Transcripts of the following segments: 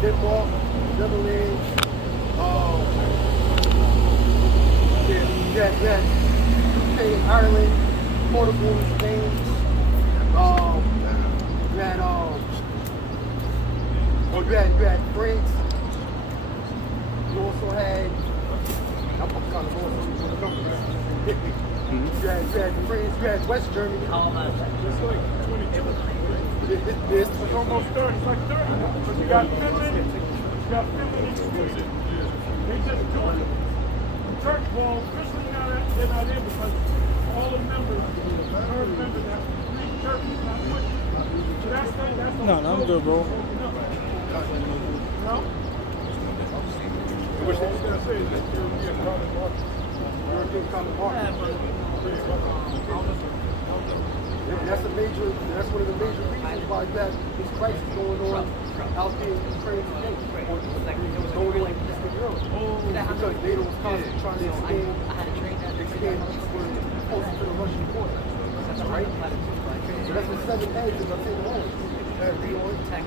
Denmark, Netherlands, UK, Ireland, Portugal, Spain, you had France. You also had, I'm kind of going to the number. You had France, you had West Germany. It's like 22. It's Almost 30. It's like 30. But you got Finland and Sweden. They just joined the church wall. Officially they're not in because all the members, current members, have three churches not with. So that's No, I'm good, bro. No? What I was going to say is that European common market. European common market. That's one of the major reasons why that this crisis is going on out there in Ukraine today. Or going on in Eastern Europe. Because NATO was constantly trying to expand eastward closer to the Russian border. Right? So that's the 7 heads that are taking home.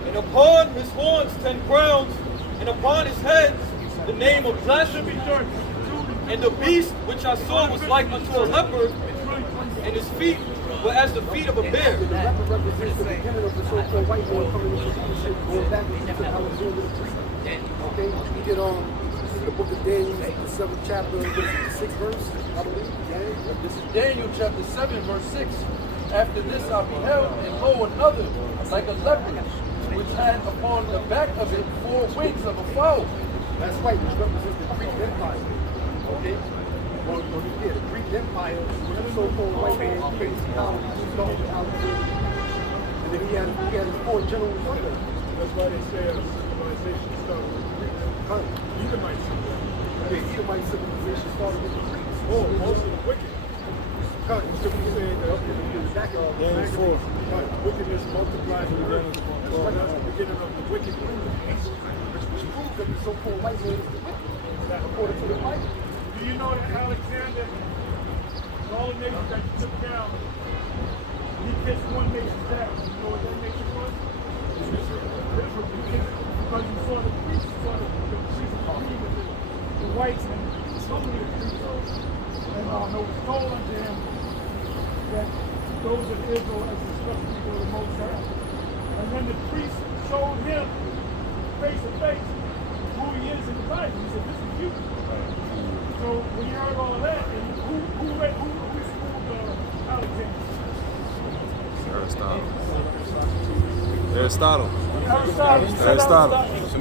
And upon his horns 10 crowns, and upon his heads the name of blasphemy. And the beast which I saw was like unto a leopard, and his feet were as the feet of a bear. The leopard represents the beginning of the so-called white man coming into leadership, going back to Alexander the Great. Okay? We get this is the book of Daniel, the 7th chapter, the 6th verse, I believe. This is Daniel chapter 7, verse 6. After this I beheld, and lo, another, like a leopard, which had upon the back of it 4 wings of a fowl. That's right, which represents the Greek Empire. Okay? Well, yeah, the Greek Empire was the so-called white man crazy power. And then he had his 4 generals under him. That's why they say civilization started with the Greeks. Edomite civilization. Yeah, Edomite civilization started with the Greeks. Oh, most of the wicked. So we say wickedness multiplies in the earth. That's the beginning of the wicked kingdom. which proves that the so-called white man is the wicked, according to the Bible. Do you know that Alexander, all the nations that he took down, he kissed one nation's ass? You know what that nation was? Israel. Because you saw the priests, you saw the whites and some of the priests. And it was told unto him that those of Israel as discussed before the Most High. And when the priest showed him face to face who he is in the Bible, he said, "This is you." So when you heard all that, and who schooled Alexander? Aristotle.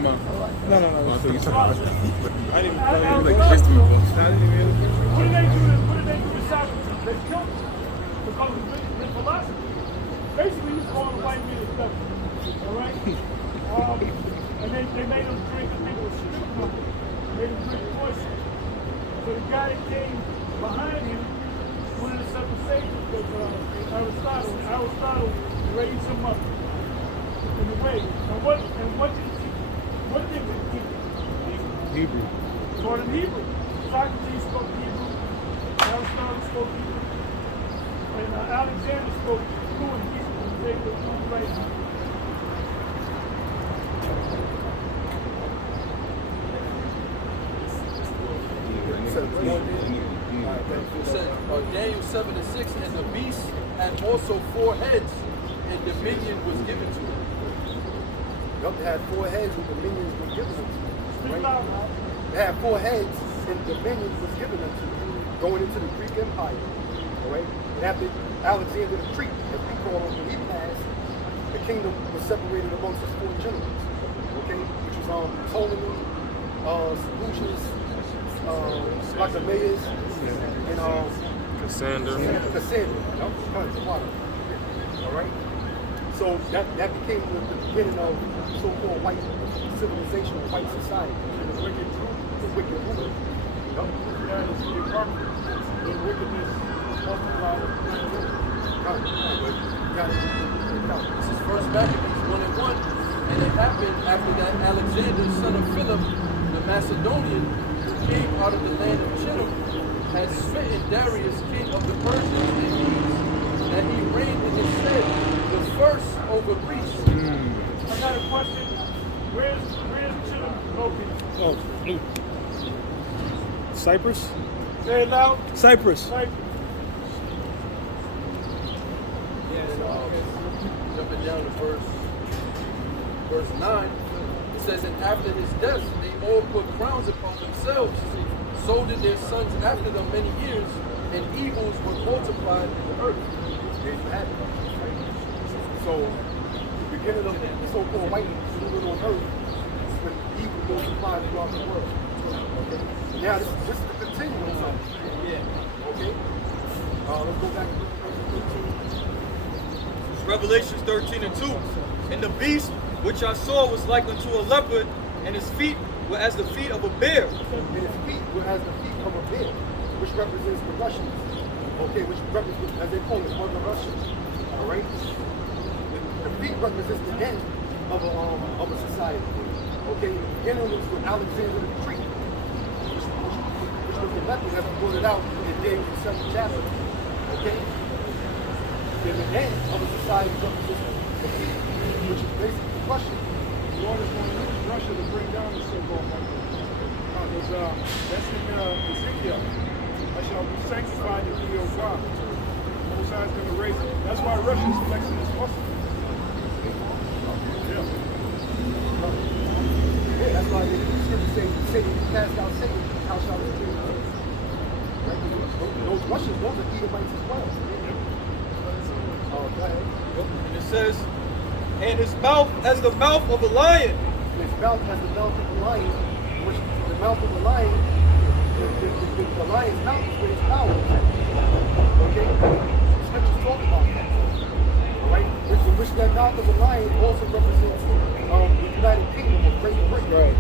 No. What did they do to Socrates? They killed him because of his philosophy. Basically, he's calling the white man a devil. All right? And they made him drink, I think it was strip milk. Made him drink poison. So the guy that came behind him, one of the 7 sages, was Aristotle. Aristotle raised him up in the way. And what did he teach? What did he teach? Hebrew. Taught him Hebrew. Socrates spoke Hebrew. Aristotle spoke Hebrew. And Alexander spoke fluent Hebrew. He was able to write Hebrew. Daniel 7 and 6, and the beast had also 4 heads, and dominion was given to him. Yup, they had 4 heads and dominions was given them to them. Right? They had 4 heads and dominions was given them to them, going into the Greek Empire. Alright? And after Alexander the Great, as we call him, when he passed, the kingdom was separated amongst his 4 generals. Okay? Which was Ptolemy, Seleucus, Ptolemaios, and Cassander. Alright? So that became the beginning of so-called white civilization, white society. The wicked truth. The wicked ruler. That is the apartment. The wickedness multiplied. This is First Maccabees 1 and 1. And it happened after that Alexander, son of Philip, the Macedonian, who came out of the land of Chittim, had smitten Darius, king of the Persians and Medes, that he reigned in his stead, the first over Greece. I got a question. Where's Chile located? Oh, Cyprus? Say it loud. Cyprus. Cyprus. Jumping down to verse 9, it says, and after his death, they all put crowns upon themselves. So did their sons after them many years, and evils were multiplied in the earth. There you have it. Right? So, the beginning of the so-called white ruling on earth is when evil multiplied throughout the world. Okay? Now, this is the continuum of it. Okay? Let's go back to Revelations 13 and 2. And the beast which I saw was like unto a leopard, and his feet were as the feet of a bear. And his feet were as the feet of a bear, which represents the Russians. Okay, which represents, as they call it, Mother Russia. All right? The feet represents the end of a society. Okay, the beginning was with Alexander the Great, which was the leopard that we pointed out in Daniel's 7th chapter. Okay? Then the end of a society represents the feet, which is basically Russia. The Lord is going to use Russia to bring down the so-called Mother. Because that's in Ezekiel. I shall be sanctified in thee, O God. Most High is going to raise it. That's why Russia's flexing its muscle. Yeah. Yeah, that's why the scripture says, Satan cast out Satan, how shall his king be? Right? Those Russians, those are Edomites as well. Oh, go ahead. And it says, and his mouth as the mouth of a lion. His mouth has the mouth of a lion, which the mouth of a lion, the lion's mouth is where his power is. Okay? The scriptures talk about that. Alright? Which that mouth of a lion also represents the United Kingdom of Great Britain. Right.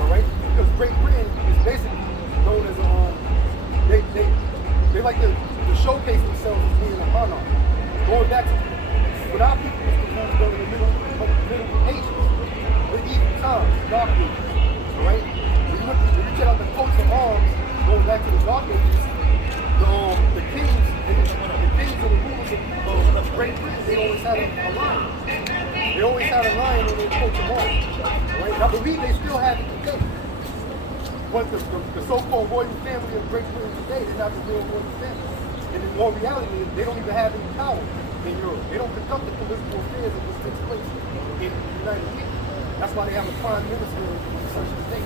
Alright? Because Great Britain is basically known as they like to showcase themselves as being a monarch. Going back to what our people used to rule during the Middle Ages, medieval times, dark ages. Alright? When you check out the coats of arms, going back to the dark ages, the kings and the rulers of Great Britain, they always had a lion. They always had a lion on their coats of arms. Right? And I believe they still have it today. But the so-called royal family of Great Britain today, they're not the real royal family. And in all reality, they don't even have any power in Europe. They don't conduct the political affairs that was takes place in the United Kingdom. That's why they have a prime minister in such a state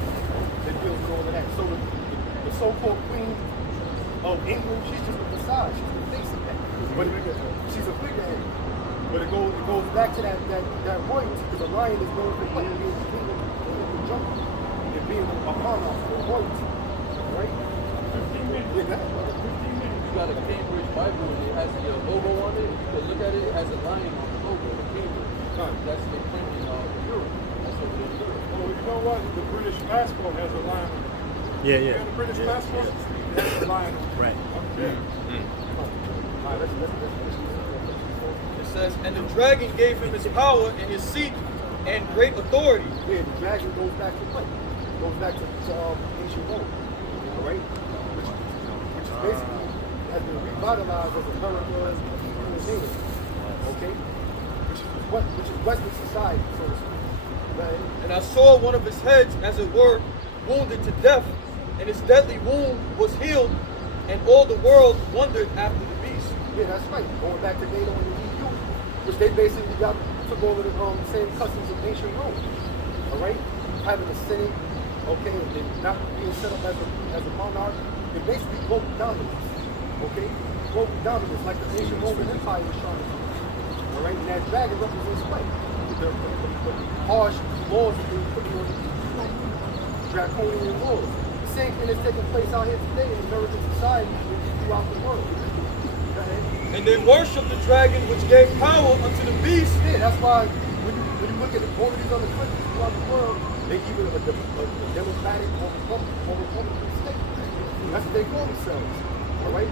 that deals with all of that. So the so-called Queen of England, she's just a facade. She's the face of that. But she's a figurehead. But it goes back to that royalty, because a lion is known for being the kingdom in the jungle and being a monarch for royalty. Right? 15 minutes. Yeah, that's right. 15 minutes. You got a Cambridge Bible and it has the logo on it. You can look at it, it has a lion on the logo, the Cambridge. That's the print in Europe. That's over there in Europe. Oh, you know what? The British passport has a lion. Yeah, And yeah. the British passport has a lion. Right. Yeah. It says, and the dragon gave him his power and his seat and great authority. Yeah, the dragon goes back to what? Goes back to ancient Rome. Alright? Which is basically has been revitalized as America and England. Okay? Which is Western society, so to speak. Right? And I saw one of his heads, as it were, wounded to death, and his deadly wound was healed, and all the world wondered after the beast. Yeah, that's right. Going back to NATO and the EU, which they basically took over the same customs of ancient Rome. Alright? Having a senate, okay, and not being set up as a monarch, and basically global dominance. Okay? Global dominance, like the ancient Roman Empire was trying to do. Alright? And that dragon represents what? The harsh laws that they were putting on the people. Draconian laws. The same thing that's taking place out here today in American society throughout the world. Go ahead. And they worshiped the dragon which gave power unto the beast. Yeah, that's why when you look at all of these other countries throughout the world, they either a democratic or Republican state. That's what they call themselves. All right?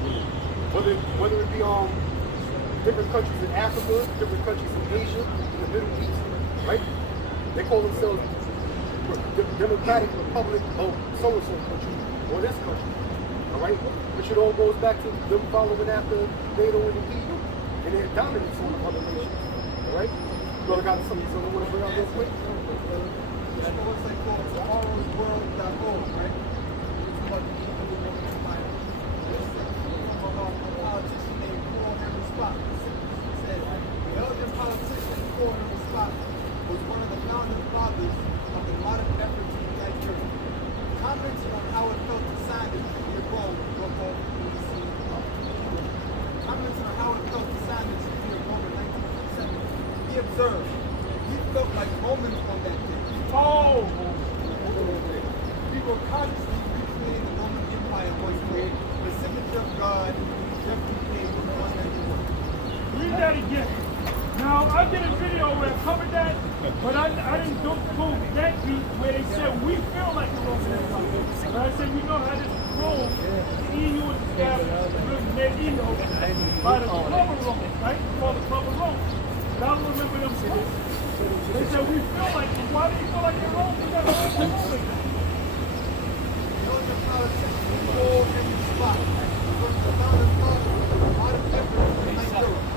Whether it be different countries in Africa, different countries in Asia, in the Middle East, right? They call themselves Democratic Republic of so-and-so country, or this country, all right? Which it all goes back to them following after NATO and the EU, and their dominance on the other nations, all right? You got something you want to bring out real quick? on a website called tomorrowsworld.org, right? It's about the Roman Empire. This is about a politician named Paul Henry Spot. It says, the Belgian politician Paul Henry Spot was one of the founding fathers of the modern effort to unite Europe. Commenting on how it felt to sign the Treaty of Rome, commenting on how it felt to sign the Treaty of Rome in 1957, he observed, he felt like Romans on that day. Oh! We were consciously recreating the Roman Empire once more. The signature of God, Jeffrey Page, 191. Read that again. Now, I did a video where I covered that, but I didn't go that deep where they said we feel like the Roman Empire. But I said, you know how this Rome, the EU was established, really medieval, by the Club of Rome, right? Called the Club of Rome. And I don't remember them quotes. They said, we feel like them. Why do you feel like you're Rome? We got a whole Rome. Belgian politician Paul Henry Spot was the founding father of the modern effort to unite Europe.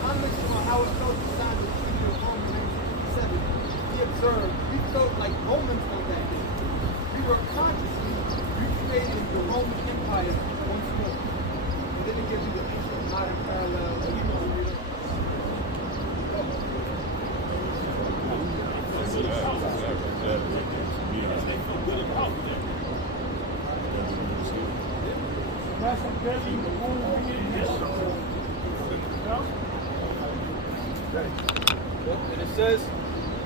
Commenting on how it felt to sign the Treaty of Rome in 1957, he observed, we felt like Romans on that day. We were consciously recreating the Roman Empire once more. And then it gives you the ancient modern parallel that we know with That's a very And it says,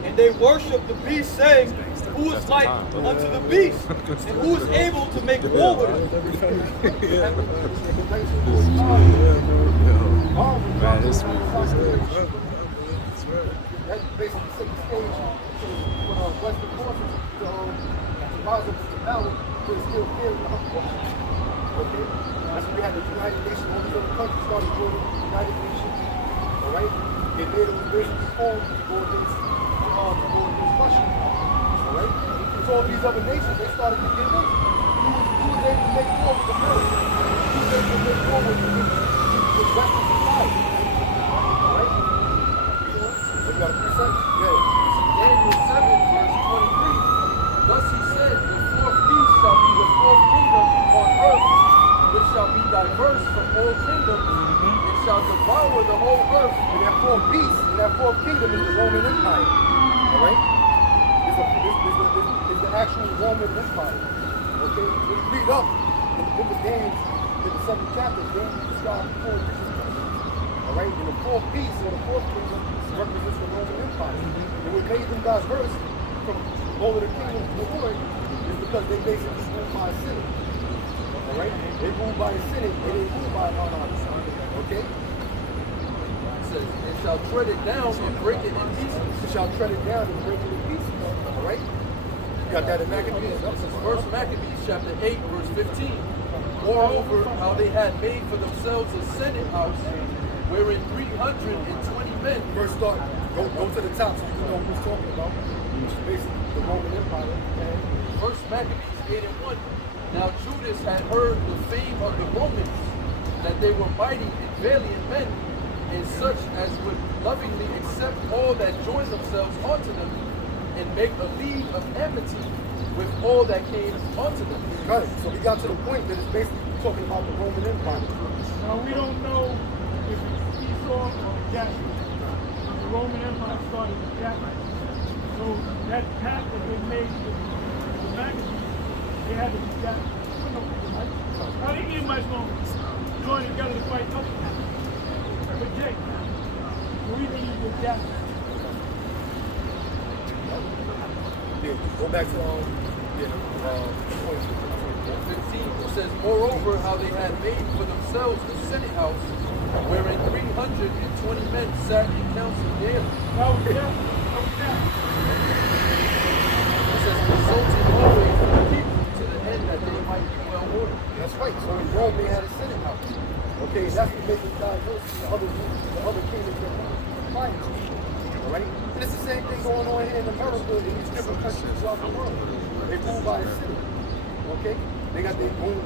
and they worship the beast, saying, who is like unto the beast, and who is able to make war with us? Man, this week was That's basically set the stage for Western forces to rise up to power, but it's still fearing the Holocaust. Okay? That's when we had the United Nations, all these other countries started joining the United Nations. Alright? They made a revision reform to go against Russia. Alright? So all these other nations, they started to give in. Who was able to make war with the first? Who was able to make war with Western society? Alright? You got a precept? Yeah. Daniel 7, verse 23. Thus he said, the fourth beast shall be the fourth kingdom on earth, which shall be diverse from all kingdoms, and shall devour the whole earth. And that fourth beast, and that fourth kingdom is the Roman Empire. Alright? It's the actual Roman Empire. Okay? We read up in the book of Daniel, in the 7th chapter, Daniel describes the four beasts. Alright? And the fourth beast, or the fourth kingdom, represents the Roman Empire. And what made them diverse from all of the kingdoms before it is because they basically ruled by a Senate. Alright? They ruled by a Senate, and they ruled by a monarch. Okay? It says, and shall tread it down and break it in pieces. You shall tread it down and break it in pieces. Alright? You got that in Maccabees? This is 1 Maccabees chapter 8, verse 15. Moreover, how they had made for themselves a senate house, wherein 320 men. First start, go to the top so you know who's talking about. Which is basically the Roman Empire. And 1 Maccabees 8 and 1. Now Judas had heard the fame of the Romans, that they were mighty and valiant men, and such as would lovingly accept all that join themselves unto them, and make a league of enmity with all that came unto them. got it. So we got to the point that it's basically talking about the Roman Empire. Now, we don't know if it's Esau or Jacob. The Roman Empire started with Jacob. So that pact that they made with the Maccabees, they had to be Jacob. Now, they didn't much longer join together to fight other people. But Jake, we need to Jacob. Yeah, go back to 15, it says, moreover, how they had made for themselves a senate house, wherein 320 men sat in council daily. That was Jacob. It says, consulting always with the people to the end that they might be well ordered. That's right. So in Rome they had a Senate house. Okay, that's what makes it diverse from the other kingdoms that were prior to it. Alright? And it's the same thing going on here in America in these different countries throughout the world. They rule by a city. Okay? They got their own,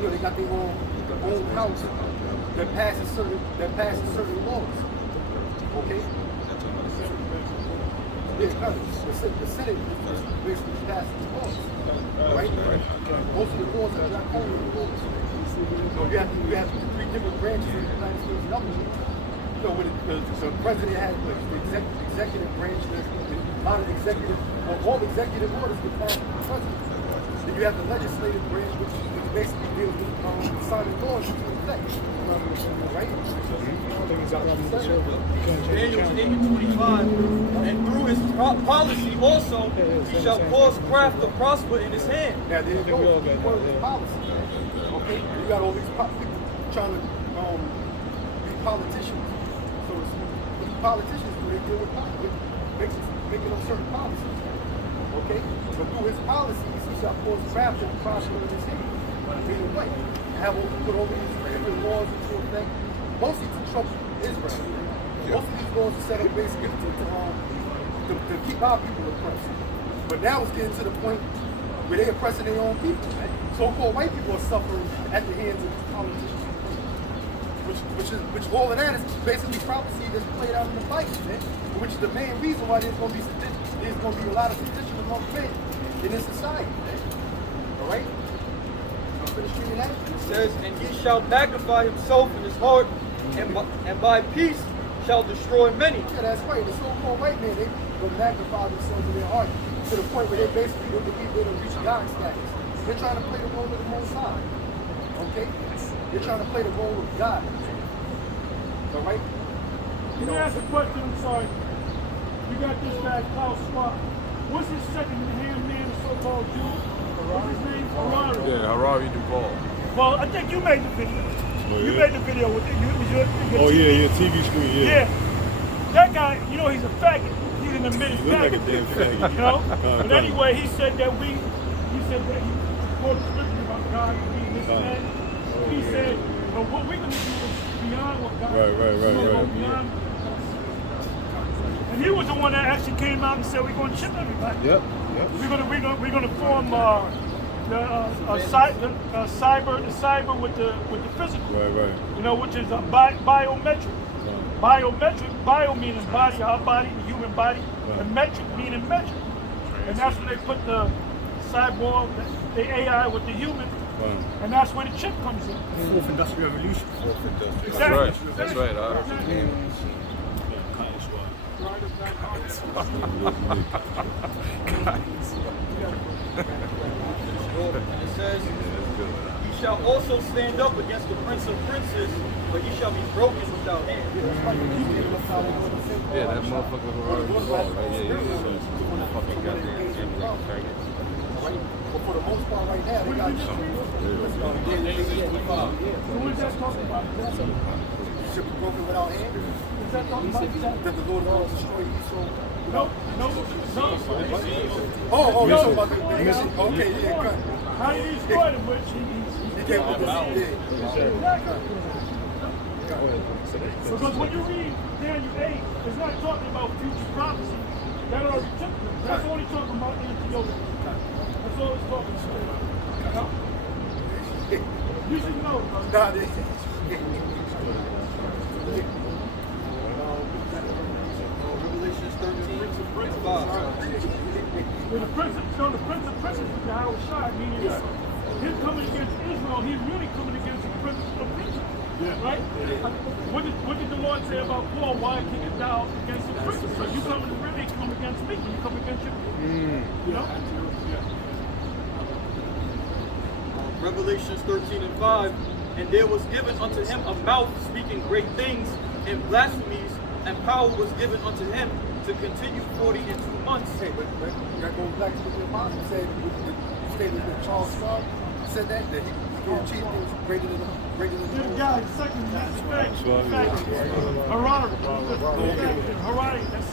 they got their own house that passes certain laws. Okay? The Senate basically passed the laws, right? Most of the laws are draconian laws. So you have 3 different branches of the United States government. You know, when the president has the executive branch, there's a lot of all executive orders get passed by the president. Then you have the legislative branch, which basically deals with signing laws into effect. Right? Daniel 8:25, and through his policy also he shall cause craft to prosper in his hand. Now there you go. Policy. Okay, you got all these people trying to be politicians. So these politicians, they deal with making up certain policies. Okay, but through his policies, he shall cause craft to prosper in his hand. Meaning what? Put all these different laws into effect, mostly to trouble Israel. Most of these laws are set up basically to keep our people oppressed. But now it's getting to the point where they're oppressing their own people. So-called white people are suffering at the hands of these politicians. Which all of that is basically prophecy that's played out in the Bible, man. Which is the main reason why there's going to be a lot of sedition among men in this society, man. All right? It says, and he shall magnify himself in his heart, and by peace shall destroy many. Yeah, that's right. The so-called white men, they will magnify themselves in their heart to the point where they basically don't believe they don't reach God status. They're trying to play the role of the Most High. Okay? They're trying to play the role of God. All right? Let me ask a question, I'm sorry. You got this guy, Klaus Schwab. What's his second-hand man, the so-called Jew? What's his name? Harari. Yeah, Harari Duval. Well, I think you made the video. You made the video with your TV screen, Yeah. That guy, you know, he's a faggot. He's an admitted He look like a faggot. damn faggot. You know? But anyway, he said that he quoted scripture about God being this and that. He said, but what we're going to do is beyond what God Right. beyond. And he was the one that actually came out and said we're going to chip everybody. Yep. We're going to form the cyber with the physical. Right. You know, which is a biometric. Bio meaning body, our body, the human body, and metric meaning metric. And that's where they put the cyborg, the AI with the human, and that's where the chip comes in. Fourth Industrial Revolution. Exactly. That's right. And it says, he shall also stand up against the prince of princes, but he shall be broken without hand. Yeah, that motherfucker Harari Duval, right? Yeah. Fucking goddamn Jimmy like a faggot. But for the most part right now, they got Who is that talking about? should be broken without hand. Is that talking about? That the Lord will destroy Esau. No. Oh, you're talking about the mission. Okay, yeah, cut. How do you destroy them? He came with this. Because when you read Daniel 8, it's not talking about future prophecy. That already took them. That's only talking about Antiochus. That's all it's talking about. You should know, brother. Nah, they- Revelations 13:5. When the prince of princes is the Howard Shai, meaning him coming against Israel, he's really coming against the prince of princes. Right? What did the Lord say about Paul? Why kick thou against the princes? So you come against me, you come against your people. You know? Revelations 13:5. And there was given unto him a mouth speaking great things and blasphemies, and power was given unto him to continue 42 months. Hey, but that goes back to what the apostle said. The statement that Charles Schwab said that he can achieve things greater than You're the guy, second, that's fact. Harari. Harari, that's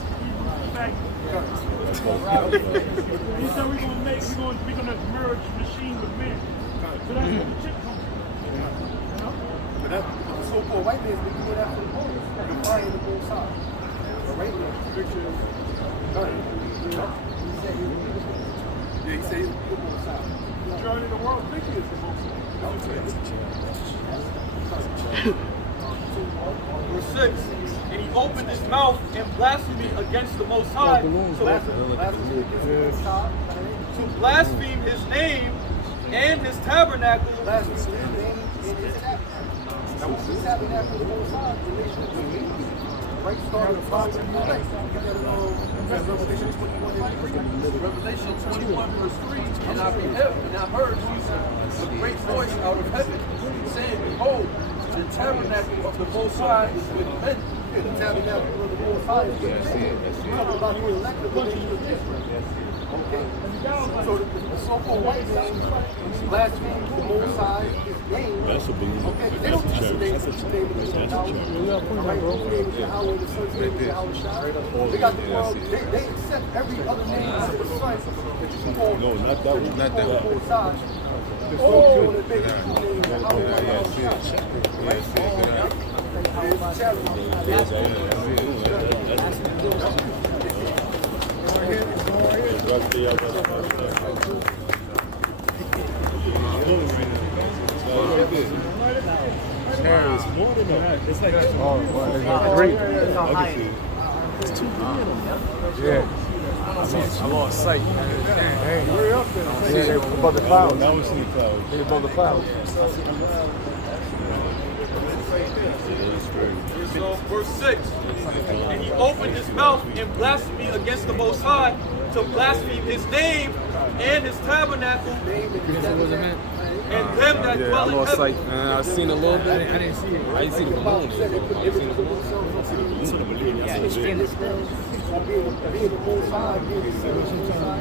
fact. He said we're gonna merge machine with man. So that's where the chip comes from. You know? But that, the so-called white man's been doing that for the longest. Defying the Most High. All right? Scripture. Yeah, he said he's the Most High. The majority of the world think he is the most. Verse 6. And and he opened his mouth in blasphemy against the Most High, to blaspheme his name and his tabernacle. Revelation 21 verse 3, and I beheld and I heard a great voice out of heaven, saying, Behold, the tabernacle of the Most High is with men. The tabernacle of the Most High is with men. We're talking about the elected nation of Israel. Okay? So the so-called white man blaspheme the Most High, his name. That's a balloon. Okay, they don't teach the name of the Yahweh. Right? The name is Yahweh, the son's name is Yahweh Shai. They got the world, they accept every other name under the sun that you can call. No, not that one. Not that one. Most High. There's no true name, Yahweh, Yahweh Shai. Right? It's challenge. It's more than that. It's like It's great. it's too good. Yeah. I lost sight. We're up there. Yeah, above the clouds. Now we see the clouds. They're above the clouds. So, verse 6, and he opened his mouth in blasphemy against the Most High, to blaspheme his name and his tabernacle, and them that Yeah, I dwell in lost heaven. sight. I seen a little bit. I didn't see it. I didn't see the balloon. Being the Most High, being the Son of the Most High.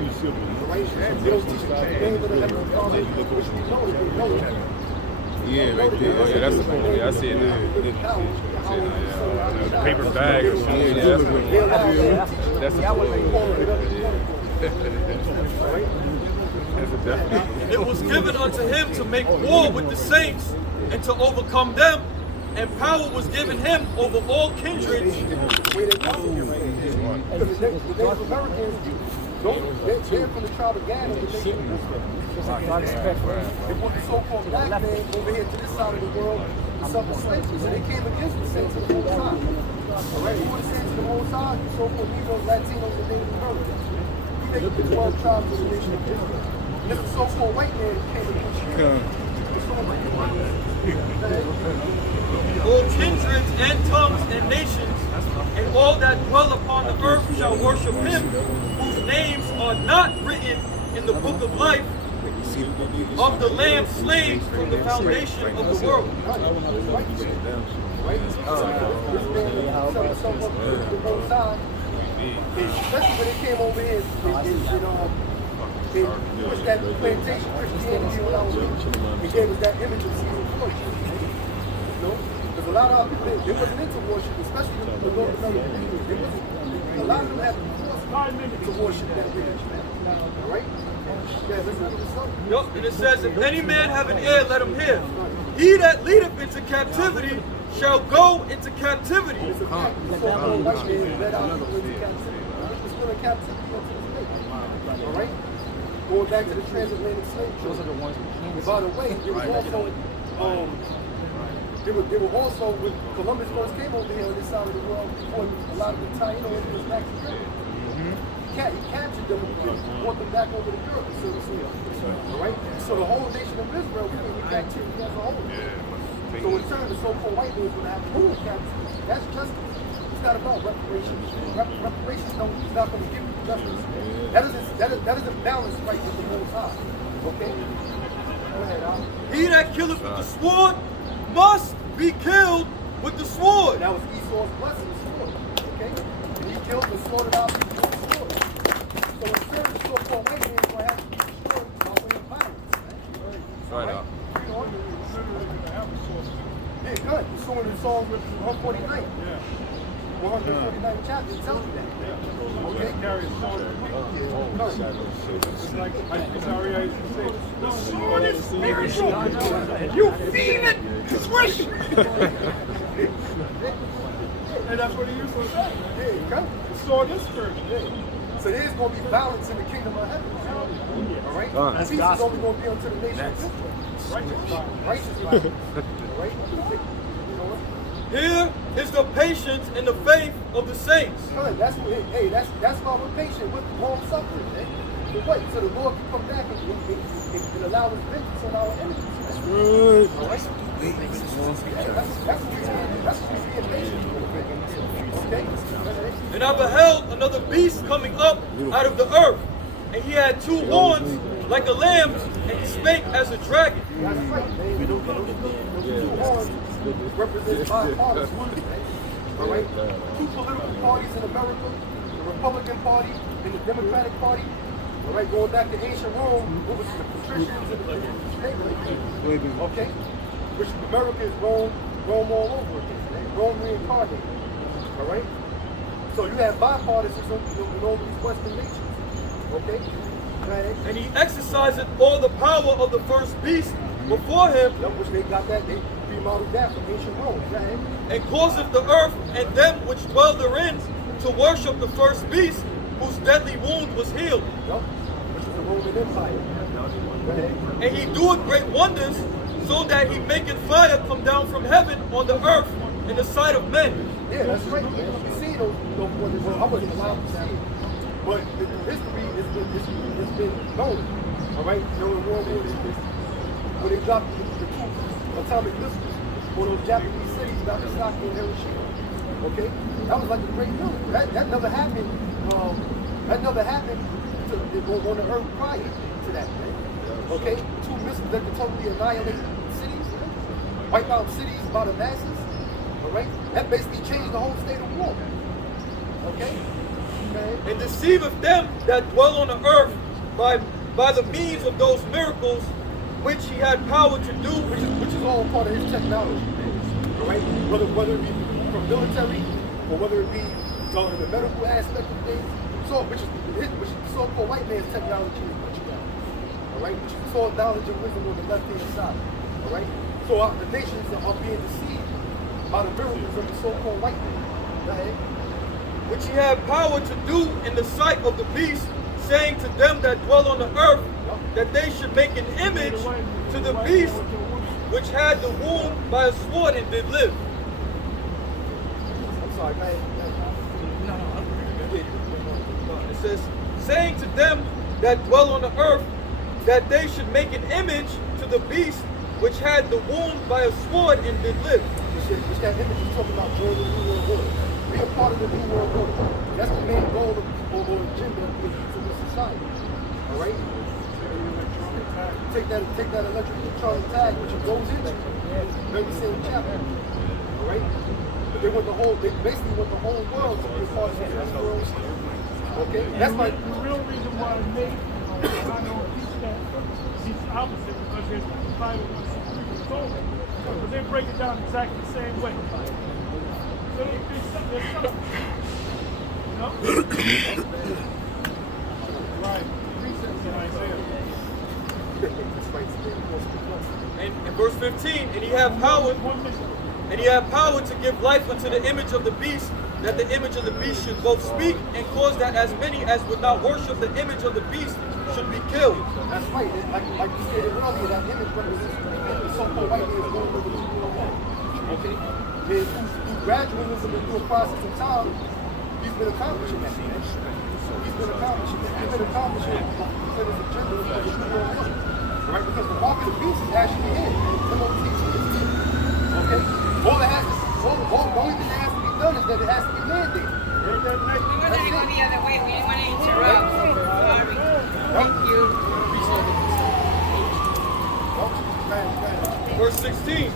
Right? They don't teach the name of the Heavenly Father, which we know that they know it. Yeah, right there. Oh, yeah, that's the balloon. Yeah, I see it now. The paper bag or something. Yeah, that's the balloon. And it was given unto him to make war with the saints and to overcome them, and power was given him over all kindreds. Because the Native Americans, they're from the tribe of Gad, and they put the so-called black man over here to this side of the world to suffer slavery. So they came against the saints of the Most High. All right, who were the saints of the Most High? The so-called Negroes, Latinos, and Native Americans. He made up the 12 tribes of the nation of Israel. And if the so-called white man came against you, All kindreds and tongues and nations, and all that dwell upon the earth shall worship him, whose names are not written in the book of life of the Lamb slain from the foundation of the world. Especially when they came over here, they pushed that plantation Christianity when I was little. It gave us that image of season worship. You know? Because a lot of people, they wasn't into worship, especially the North American people. They wasn't, a lot of them had to worship that image. All right? Yeah, let's look at the song. Yup, and it says, if any man have an ear, let him hear. He that leadeth into captivity shall go into captivity. So white man led out people into captivity. We're still in captivity until this day. All right? Going back to the transatlantic slave trade. Those are the ones we can't. By the way, there was also, there were also when Columbus first came over here on this side of the world, before a lot of the Taino Indians back to Europe. He captured them and brought them back over to Europe, so to speak. All right? So the whole nation of Israel became a captivity as a whole. So in turn, the so-called white man is going to have to rule captivity. That's justice. It's not about reparations. Reparations is not going to give you justice. That isn't balanced right with the Most High. Okay? Go ahead, Al. He that killeth with the sword must be killed with the sword. That was Esau's blessing, the sword. Okay? And he killed and slaughtered out people with the sword. So in turn, the so-called white man is going to have to be destroyed by way of violence. Right up. Yeah, good. You saw in Psalm 149. Yeah. 149 chapter, it tells you that. Okay? The sword is spiritual. You feel it. Swish. And that's what he used to say. There you go. The sword is spiritual. Yeah. So there's going to be balance in the kingdom of heaven. All right? That's Peace is only going to be unto the nation of Israel. Righteous violence. Right? You know what? Here is the patience and the faith of the saints. Son, that's what, hey, that's why we're patient with long suffering, man. So what? So the Lord can come back and allow his vengeance on our enemies. That's Good. all right. That's what we see in patient. Okay? And I beheld another beast coming up out of the earth, and he had two horns like a lamb, and he spake as a dragon. That's right, man. Those two horns represent bipartisan. All right? Two political parties in America, the Republican Party and the Democratic Party. All right, going back to ancient Rome, what was the patricians and the state. Okay? Which America is Rome all over again. Man. Rome reincarnated. All right? So you have bipartisanship in all these Western nations. Okay? Right? And he exercised all the power of the first beast before him, Which they got that, they remodeled that from ancient Rome. Right? and causeth the earth and them which dwell therein to worship the first beast, whose deadly wound was healed. Yep. Which is the Roman Empire. Right? And he doeth great wonders, so that he maketh fire come down from heaven on the earth in the sight of men. Yeah, that's right, man. You see those wonders. Well, I wasn't allowed to see it. But the history has been known. All right? During World War II, when they dropped the two atomic missiles on those Japanese cities, Nagasaki and Hiroshima. Okay? That was like a great news. That never happened. That never happened on the earth prior to that, man. Okay? Two missiles that could totally annihilate cities, wipe out cities by the masses. All right? That basically changed the whole state of war. Okay? Okay? And deceiveth them that dwell on the earth by the means of those miracles which he had power to do. Which is all part of his technology. All right? Whether it be from military or whether it be in the medical aspect of things. So, which is the so-called white man's technology is what you got. All right? Which is all knowledge and wisdom on the left-hand side. All right? So the nations are being deceived by the miracles of the so-called white man. Go ahead. Which he had power to do in the sight of the beast, saying to them that dwell on the earth, that they should make an image to the beast which had the wound by a sword and did live. I'm sorry, go ahead. It says, saying to them that dwell on the earth, that they should make an image to the beast which had the wound by a sword and did live. Which that image is talking about joining the New World Order. Be a part of the New World Order. That's the main goal or agenda for this society. All right? Take that electronic tag, which it goes into. Very same chapter. All right? But they basically want the whole world to be a part of this world. Okay? That's the my real reason why they make I don't teach that teach the opposite because there's the Bible and the soul. Because they break it down exactly the same way. So there's something. You know? Right. Precepts in Isaiah. And in verse 15, and he had power to give life unto the image of the beast, that the image of the beast should both speak and cause that as many as would not worship the image of the beast should be killed. That's right. Like you said earlier, that image represents the so-called white man is going over the world. Okay? And through gradualism and through a process of time, he's been accomplishing that. He's been accomplishing that. He's been accomplishing his agenda for the New World Order. Right? Because the mark of the beast is actually in. MOTT is in. Okay? The only thing that has to be done is that it has to be mandated. We're going to go the other way. We didn't want to interrupt. Sorry. Thank you. Verse 16,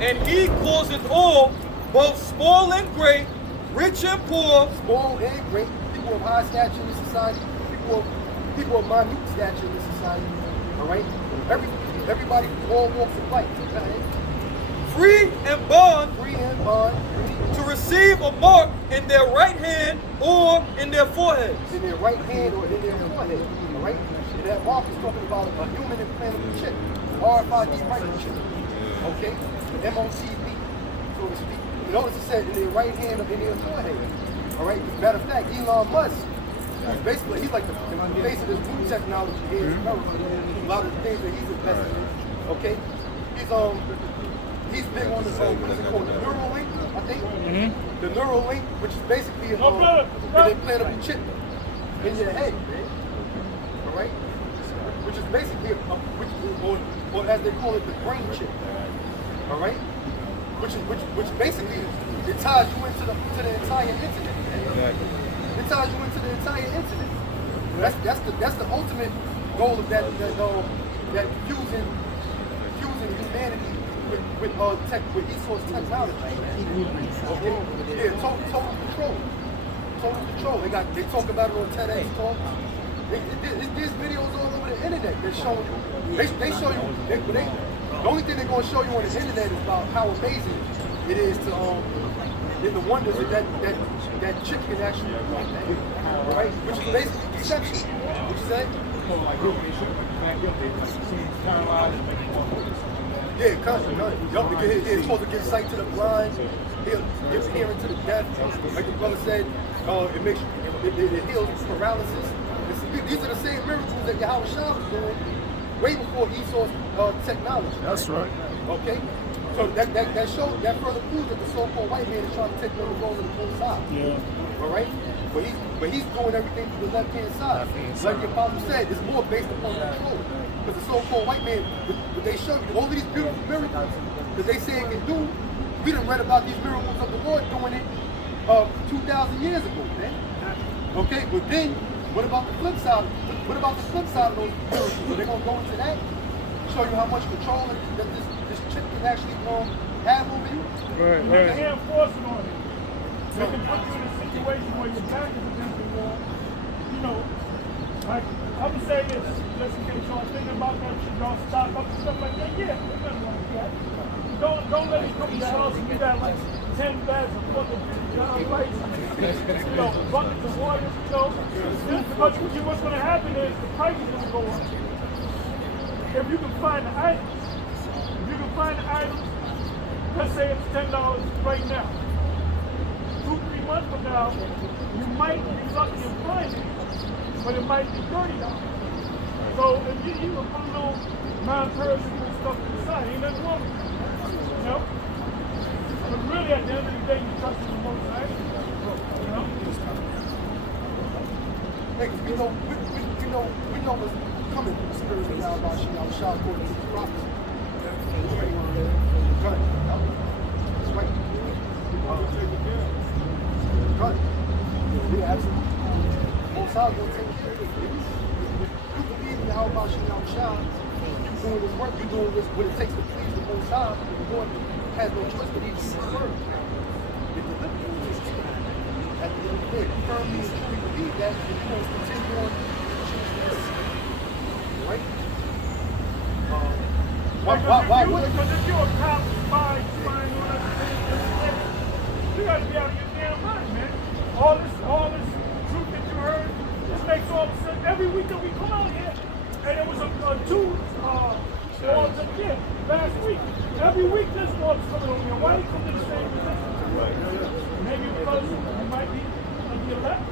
and he causeth all, both small and great, rich and poor, Small and great, people of high stature in this society, people of minute stature in this society. All right? Everybody from all walks of life. Okay? free and bond, to receive a mark in their right hand or in their foreheads. in their right hand or in their forehead. All right? And that mark is talking about a human implantable chip, RFID microchip. Okay? MOTB, so to speak. You notice it said in their right hand or in their forehead. All right? Matter of fact, Elon Musk, he's like the face of this new technology here in America. A lot of the things that he's invested in. Okay? He's big on this whole, what's it called, the Neuralink. I think. The neural link, which is basically an implantable chip in your head, all right? Which is basically or as they call it, the brain chip, all right? Which basically it ties you into the entire internet. It ties you into the entire internet. That's the ultimate goal of that fusing humanity with e-source technology. Okay? Yeah, total control. Total control. They talk about it on TEDx talk. There's videos all over the internet that show you. They show you. The only thing they're going to show you on the internet is about how amazing it is to in the wonders that chip can actually do. Right? Which is basically deception. What you say? Yeah, cut. Yup, it's supposed to give sight to the blind, gives hearing to the deaf. Like the brother said, it heals paralysis. These are the same miracles that Yahweh Shah was doing way before e-source technology. That's right. Okay? So that further proves that the so-called white man is trying to take on the role of the Most High. Yeah. All right? But he's doing everything to the left-hand side. Like the apostle said, it's more based upon control. Because the so-called white man, what they show you, all of these beautiful miracles that they say it can do, we done read about these miracles of the Lord doing it 2,000 years ago, man. Okay, but then, what about the flip side? What about the flip side of those miracles? Are they going to go into that? Show you how much control that this chip can actually have over you? Right. They can't force it on you. They can put you in a situation where your back is against the wall. You know, like, I would say this, just in case y'all thinking about that, y'all stock up and stuff like that. Yeah, there's nothing wrong with that. Don't let me come to your house and you got like 10 bags of fucking rice, you know, buckets of water, you know. But what's going to happen is the price is going to go up. If you can find the items, let's say it's $10 right now. 2-3 months from now, you might be lucky and find it, but it might be $30. So if you put a little non-perishable stuff to the side, ain't nothing wrong with it. You know? But really, at the end of the day, you trust in the Most High. You know? Hey, we know what's coming from the spirits of Yahweh Shah according to the prophets. Right. That's right. Right. Yeah, absolutely. Most High will take care of you. You believe in Yahweh Shah, you're doing this work, you're doing this, what it takes to please the Most High, the Lord has no choice but even to serve. It delivers you. At the end of the day, firmly and truly believe that, and you're going to continue on choosing this. Right? Why would it? Because if you're a cop, spying on us, you got to be out of your damn mind, man. All this truth that you heard, this makes all of a sudden, every week that we come out here, and it was last week. Every week this orb's coming over here. Why do you come to the same position? Maybe because you might be on the left.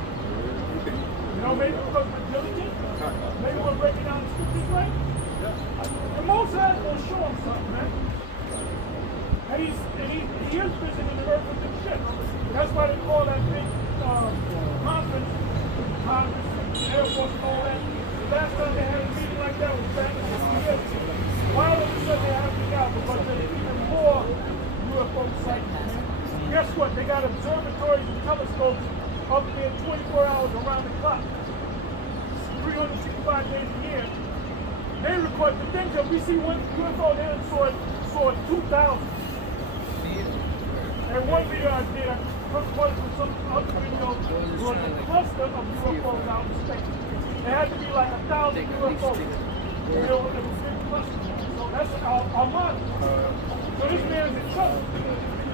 You know, maybe because we're diligent. Maybe we're breaking down the scriptures right. The Most High is going to show him something, man. And he is visiting the earth with the ship. That's why they call that big conference, Air Force and all that. The last time they had a meeting like that was back in 60 years. Why all of a sudden they have to get out? Because there's even more UFO sightings, man. Guess what? They got observatories and telescopes up there 24 hours around the clock. 365 days a year. They record the things that we see one UFO there and saw 2,000. And one video I did, I recorded with some other video, was a cluster of UFOs out in space. There had to be like 1,000 UFOs. It was a big cluster. So that's our model. So this man's in trouble.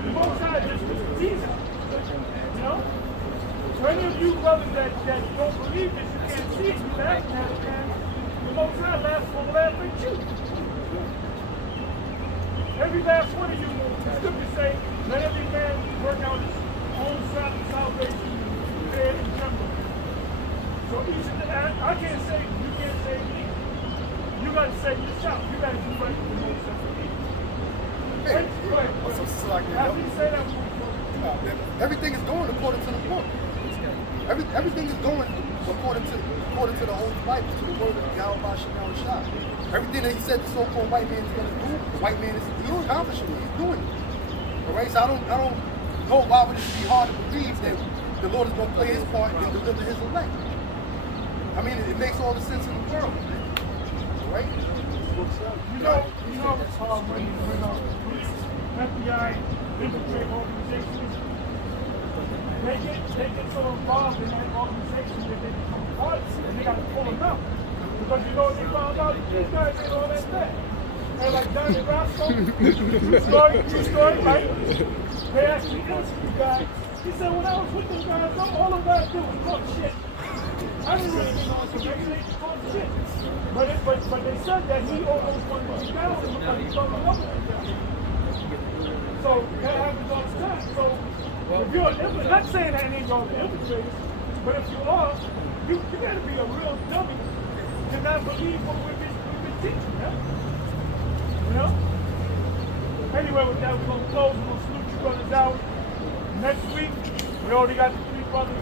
The Most High just was teasing. You know? So any of you brothers that don't believe this, you can't see it, you laughing at it, man. The Most High will laugh at you. Every last one of you, the scriptures say, let every man work out his own salvation, prepared and trembling. So each of the, I can't say, you can't say me. You got to say yourself. You got to do right for the Most High. Hey, go ahead. After you say that, Everything is going according to the book. Everything is going according to the Holy Bible, to the word of Yahweh Shalom Shah. Everything that he said the so-called white man is going to do, the white man he's accomplishing it. He's doing it. All right, so I don't know why would it be hard to believe that the Lord is going to play his part and deliver his elect. I mean, it makes all the sense in the world. All right? You know, when police, FBI, infiltrate organizations, they get so involved in that organization that they become parts and they got to pull them out. Because you know they found out these guys ain't all that bad. And like Johnny Roscoe, true story, right? They actually asked the guy, he said, when I was with those guys, all them guys did was talk shit. I didn't really think on some regulation talk shit. But they said that he almost wanted to be down because he fell in love with them. So that happens all the time. So if you're an infiltrator, not saying that any of y'all are infiltrators, but if you are, you gotta be a real dummy to not believe what we've been teaching, yeah? You know? Anyway, with that, we're gonna close. We're gonna salute you brothers out. Next week, we already got the 3 brothers